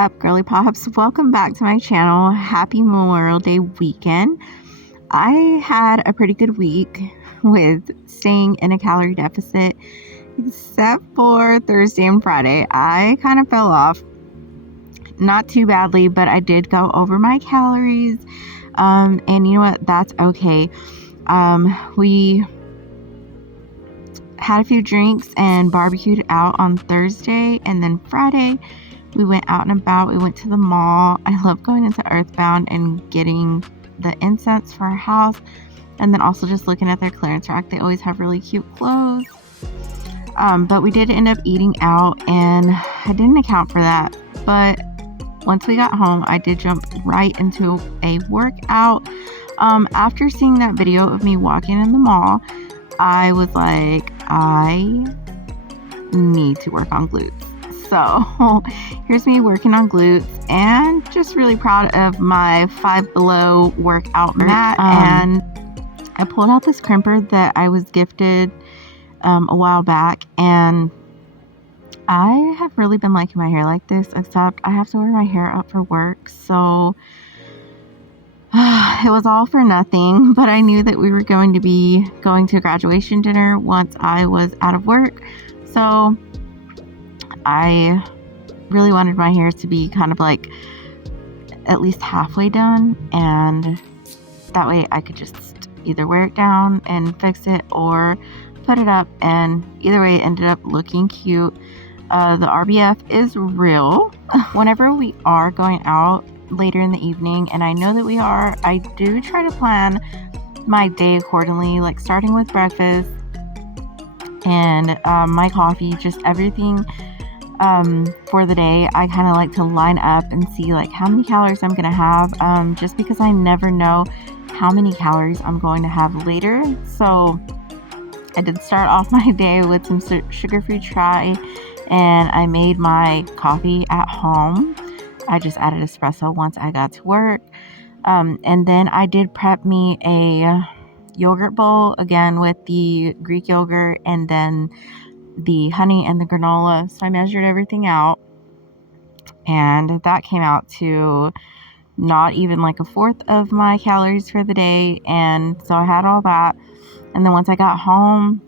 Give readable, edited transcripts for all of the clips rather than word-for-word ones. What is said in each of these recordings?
up, girly pops? Welcome back to my channel. Happy Memorial Day weekend. I had a pretty good week with staying in a calorie deficit, except for Thursday and Friday. I kind of fell off, not too badly, but I did go over my calories. And you know what? That's okay. We had a few drinks and barbecued out on Thursday, and then Friday we went out and about. We went to the mall. I love going into Earthbound and getting the incense for our house, and then also just looking at their clearance rack. They always have really cute clothes. But we did end up eating out, and I didn't account for that. But once we got home, I did jump right into a workout. After seeing that video of me walking in the mall, I was like, I need to work on glutes. So here's me working on glutes, and just really proud of my Five Below workout mat. And I pulled out this crimper that I was gifted a while back, and I have really been liking my hair like this, except I have to wear my hair up for work. So it was all for nothing, but I knew that we were going to be going to a graduation dinner once I was out of work. So I really wanted my hair to be kind of like at least halfway done, and that way I could just either wear it down and fix it or put it up, and either way it ended up looking cute. The RBF is real. Whenever we are going out later in the evening, and I know that we are, I do try to plan my day accordingly, like starting with breakfast and my coffee, just everything for the day. I kind of like to line up and see like how many calories I'm gonna have, just because I never know how many calories I'm going to have later. So I did start off my day with some sugar-free chai, and I made my coffee at home. I just added espresso once I got to work. And then I did prep me a yogurt bowl, again with the Greek yogurt and then the honey and the granola. So I measured everything out, and that came out to not even like a fourth of my calories for the day. And so I had all that, and then once I got home,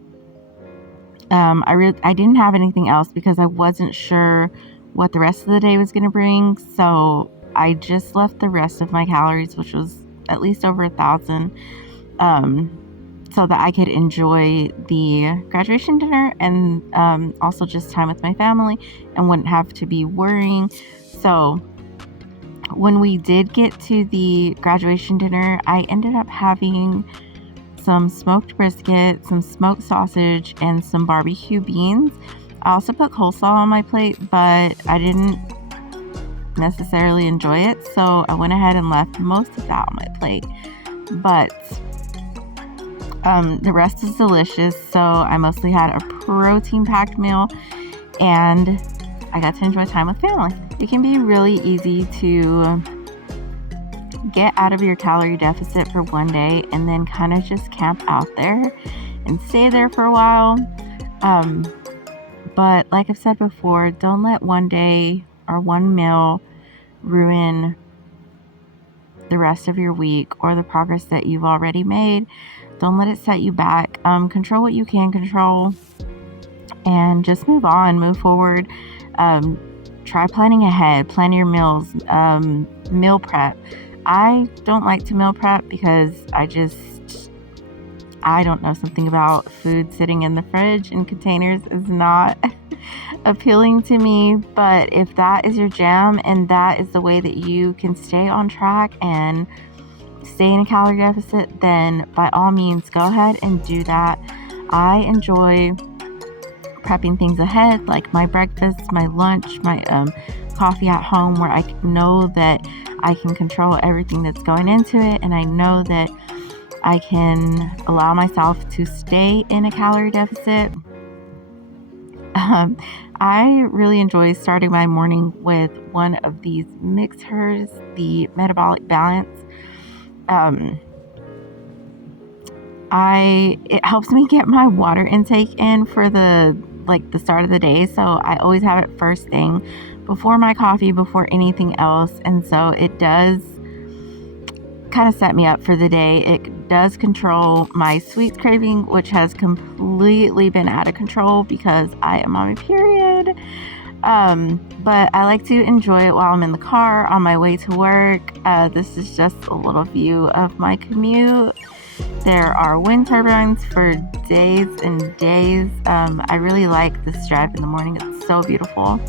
I didn't have anything else because I wasn't sure what the rest of the day was going to bring. So I just left the rest of my calories, which was at least over 1,000, so that I could enjoy the graduation dinner and also just time with my family and wouldn't have to be worrying. So when we did get to the graduation dinner, I ended up having some smoked brisket, some smoked sausage, and some barbecue beans. I also put coleslaw on my plate, but I didn't necessarily enjoy it, so I went ahead and left most of that on my plate. But the rest is delicious, so I mostly had a protein-packed meal, and I got to enjoy time with family. It can be really easy to get out of your calorie deficit for one day and then kind of just camp out there and stay there for a while. But like I've said before, don't let one day or one meal ruin the rest of your week or the progress that you've already made. Don't let it set you back. Control what you can control, and just move on, move forward. Try planning ahead, plan your meals, meal prep. I don't like to meal prep because I don't know, something about food sitting in the fridge in containers is not appealing to me. But if that is your jam and that is the way that you can stay on track and stay in a calorie deficit, then by all means go ahead and do that. I enjoy prepping things ahead, like my breakfast, my lunch, my coffee at home, where I know that I can control everything that's going into it, and I know that I can allow myself to stay in a calorie deficit. I really enjoy starting my morning with one of these mixers, the Metabolic Balance. It helps me get my water intake in for the like the start of the day. So I always have it first thing before my coffee, before anything else. And so it does kind of set me up for the day. It does control my sweets craving, which has completely been out of control because I am on my period. But I like to enjoy it while I'm in the car on my way to work. This is just a little view of my commute. There are wind turbines for days and days. I really like this drive in the morning. It's so beautiful.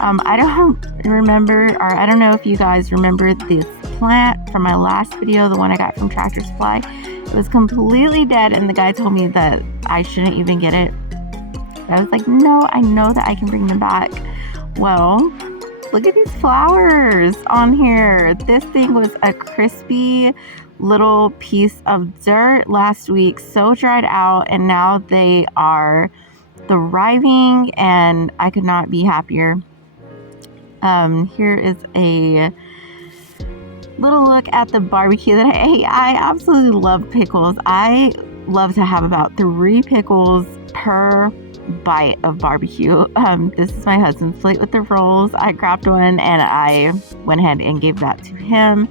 I don't remember, or I don't know if you guys remember this plant from my last video, the one I got from Tractor Supply. It was completely dead, and the guy told me that I shouldn't even get it. I was like, no, I know that I can bring them back. Well, look at these flowers on here. This thing was a crispy little piece of dirt last week, so dried out, and now they are thriving, and I could not be happier. Here is a little look at the barbecue that I ate. I absolutely love pickles. I love to have about 3 pickles per bite of barbecue. This is my husband's plate with the rolls. I grabbed one and I went ahead and gave that to him.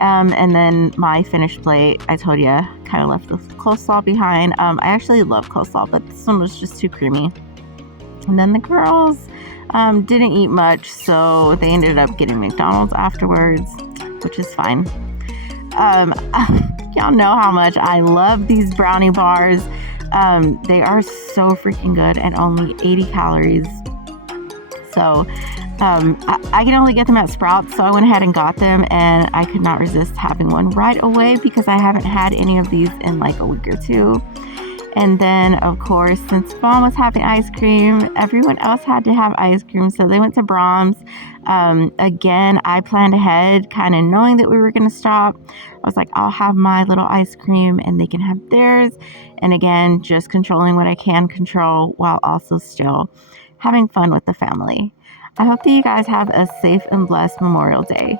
And then my finished plate, I told you, kind of left the coleslaw behind. I actually love coleslaw, but this one was just too creamy. And then the girls didn't eat much, so they ended up getting McDonald's afterwards, which is fine. Y'all know how much I love these brownie bars. They are so freaking good and only 80 calories. So I can only get them at Sprouts, so I went ahead and got them, and I could not resist having one right away because I haven't had any of these in like a week or two. And then, of course, since Mom was having ice cream, everyone else had to have ice cream, so they went to Brahms. Again, I planned ahead, kind of knowing that we were going to stop. I was like, I'll have my little ice cream and they can have theirs. And again, just controlling what I can control while also still having fun with the family. I hope that you guys have a safe and blessed Memorial Day.